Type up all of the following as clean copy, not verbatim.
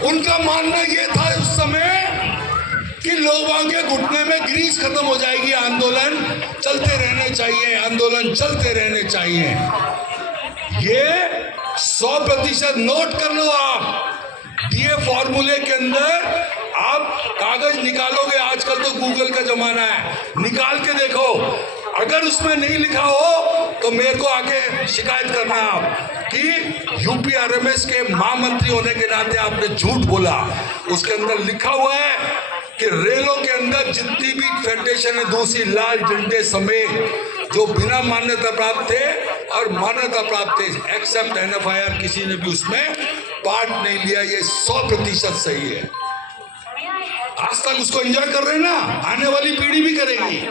उनका मानना ये था उस समय कि लोगों के घुटने में ग्रीस खत्म हो जाएगी, आंदोलन चलते रहने चाहिए, आंदोलन चलते रहने चाहिए। ये 100% नोट कर लो आप। डीए फॉर्मूले के अंदर आप कागज निकालोगे, आजकल तो गूगल का जमाना है, निकाल के देखो, अगर उसमें नहीं लिखा हो तो मेरे को आके शिकायत करना आप कि यूपीआरएमएस के महामंत्री होने के नाते आपने झूठ बोला। उसके अंदर लिखा हुआ है कि रेलों के अंदर जितनी भी फेडरेशन है, दूसरी लाल झंडे समेत जो बिना मान्यता प्राप्त थे और मान्यता प्राप्त थे, एक्सेप्ट एनएफआईआर, किसी ने भी उसमें पार्ट नहीं लिया। ये 100% सही है। आज तक उसको एंजॉय कर रहे हैं ना, आने वाली पीढ़ी भी करेगी।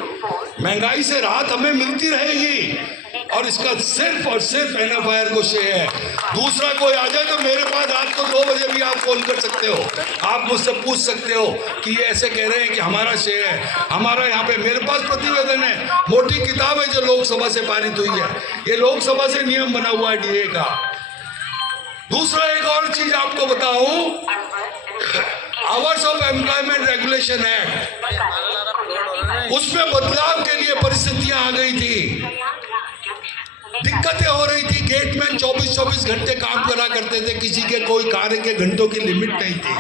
महंगाई से राहत हमें मिलती रहेगी और इसका सिर्फ और सिर्फ एनएफआईआर को श्रेय है। दूसरा कोई आ जाए तो मेरे पास रात को 2 बजे भी आप फोन कर सकते हो, आप मुझसे पूछ सकते हो कि ये ऐसे कह रहे हैं कि हमारा श्रेय है। हमारा यहाँ पे मेरे पास प्रतिवेदन है, मोटी किताब है जो लोकसभा से पारित हुई है, ये लोकसभा से नियम बना हुआ है डीए का। दूसरा एक और चीज आपको बताऊं, hours of employment regulation act, उसमें बदलाव के लिए परिस्थितियां आ गई थी, दिक्कतें हो रही थी। गेटमैन 24-24 घंटे काम करा करते थे, किसी के कोई कार्य के घंटों की लिमिट नहीं थी।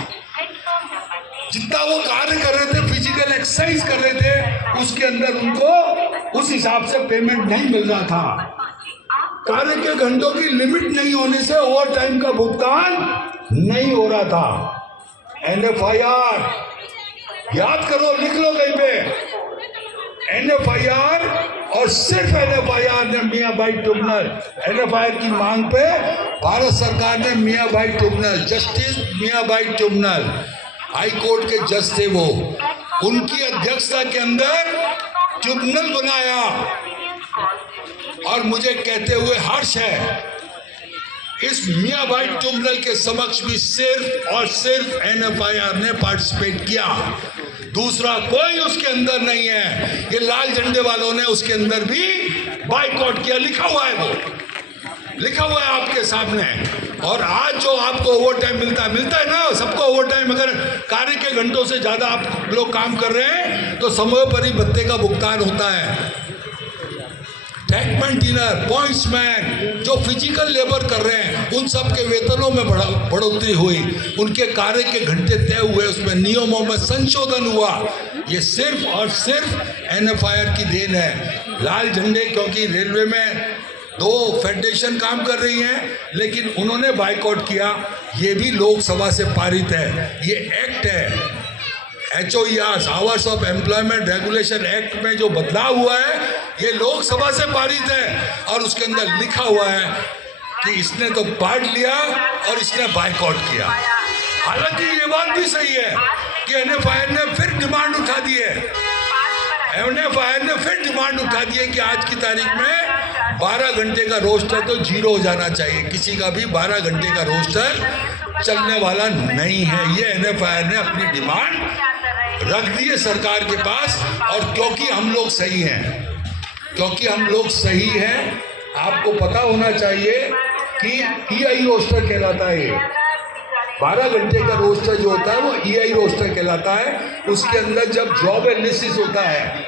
जितना वो कार्य कर रहे थे, फिजिकल एक्सरसाइज कर रहे थे, उसके अंदर उनको उस हिसाब से पेमेंट नहीं मिल रहा था। कार्य के घंटों की लिमिट नहीं होने से ओवर टाइम का भुगतान नहीं हो रहा था। एनएफआईआर याद करो, लिख लो कहीं पे, एनएफआईआर और सिर्फ एनएफआईआर ने मियां भाई ट्रिब्यूनल, एनएफआईआर की मांग पे भारत सरकार ने मियां भाई ट्रिब्यूनल, जस्टिस मियां भाई ट्रिब्यूनल, हाई कोर्ट के जज थे वो, उनकी अध्यक्षता के अंदर ट्रिब्यूनल बनाया। और मुझे कहते हुए हर्ष है, इस मियां भाई ट्रिब्यूनल के समक्ष भी सिर्फ और सिर्फ एनएफआईआर ने पार्टिसिपेट किया, दूसरा कोई उसके अंदर नहीं है। ये लाल झंडे वालों ने उसके अंदर भी बाइकआउट किया, लिखा हुआ है, वो लिखा हुआ है आपके सामने। और आज जो आपको ओवर टाइम मिलता है ना, सबको ओवर टाइम, अगर कार्य के घंटों से ज्यादा आप लोग काम कर रहे हैं तो समय पर ही भत्ते का भुगतान होता है। टैगमैन डिनर, पॉइंट्समैन, जो फिजिकल लेबर कर रहे हैं, उन सब के वेतनों में बढ़ोतरी हुई, उनके कार्य के घंटे तय हुए, उसमें नियमों में संशोधन हुआ। ये सिर्फ और सिर्फ एनएफआईआर की देन है। लाल झंडे, क्योंकि रेलवे में 2 फेडरेशन काम कर रही हैं, लेकिन उन्होंने बाइकआउट किया, ये भी लोकसभा से पारित है। ये एक्ट है, HOER, hours of employment regulation act में जो बदलाव हुआ है, ये लोकसभा से पारित है। और उसके अंदर लिखा हुआ है कि इसने तो पार्ट लिया और इसने बाइकआउट किया। हालांकि ये बात भी सही है कि एनएफआईआर ने फिर डिमांड उठा दी है, एनएफआईआर ने फिर डिमांड उठा दी है कि आज की तारीख में 12 घंटे का रोस्टर तो 0 हो जाना चाहिए, किसी का भी 12 घंटे का रोस्टर चलने वाला नहीं है। ये एनएफआईआर ने अपनी डिमांड रख दी है सरकार के पास। और क्योंकि हम लोग सही हैं, आपको पता होना चाहिए कि EI रोस्टर कहलाता है। 12 घंटे का रोस्टर जो होता है वो EI रोस्टर कहलाता है। उसके अंदर जब जॉब एनालिसिस होता है,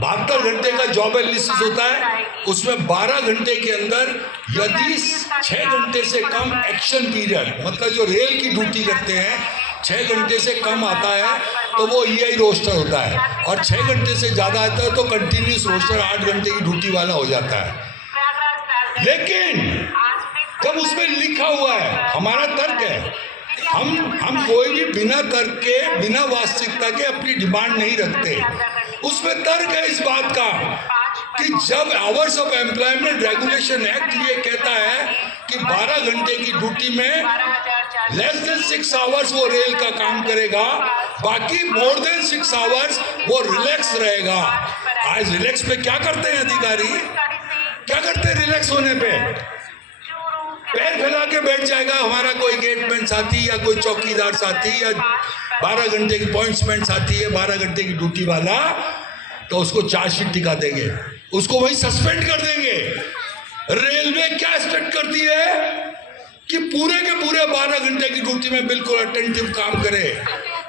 72 घंटे का जॉब एनालिसिस होता है, उसमें 12 घंटे के अंदर यदि 6 घंटे से कम एक्शन पीरियड, मतलब जो रेल की ड्यूटी करते हैं, 6 घंटे से कम आता है तो वो EI रोस्टर होता है, और 6 घंटे से ज़्यादा आता है तो कंटिन्यूस रोस्टर 8 घंटे की ड्यूटी वाला हो जाता है। लेकिन जब उसमें लिखा हुआ है, हमारा तर्क है, हम कोई भी बिना तर्क के, बिना वास्तविकता के अपनी डिमांड नहीं रखते। उसमें तर्क है इस बात का कि जब hours of employment regulation act ये कहता है कि 12 घंटे की ड्यूटी में लेस देन 6 आवर्स वो रेल का काम करेगा, बाकी मोर देन 6 आवर्स वो रिलैक्स रहेगा। आज रिलैक्स पे क्या करते हैं अधिकारी, क्या करते हैं रिलैक्स होने पे? पैर फैला के बैठ जाएगा हमारा कोई गेटमैन साथी या कोई चौकीदार साथी या 12 घंटे की पॉइंट्समैन साथी है, 12 घंटे की ड्यूटी वाला, तो उसको चार्जशीट दिखा देंगे, उसको वहीं सस्पेंड कर देंगे। रेलवे क्या एक्सपेक्ट करती है कि पूरे के पूरे 12 घंटे की ड्यूटी में बिल्कुल अटेंटिव काम करे।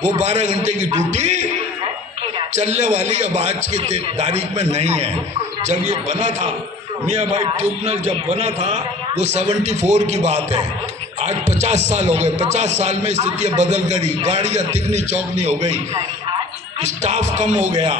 वो 12 घंटे की ड्यूटी चलने वाली अब आज की तारीख में नहीं है। जब ये बना था मियाँ भाई ट्रिब्यूनल, जब बना था वो 74 की बात है। आज 50 साल हो गए। 50 साल में स्थितियाँ बदल गई, गाड़ियाँ तिगनी चौगनी हो गई, स्टाफ कम हो गया,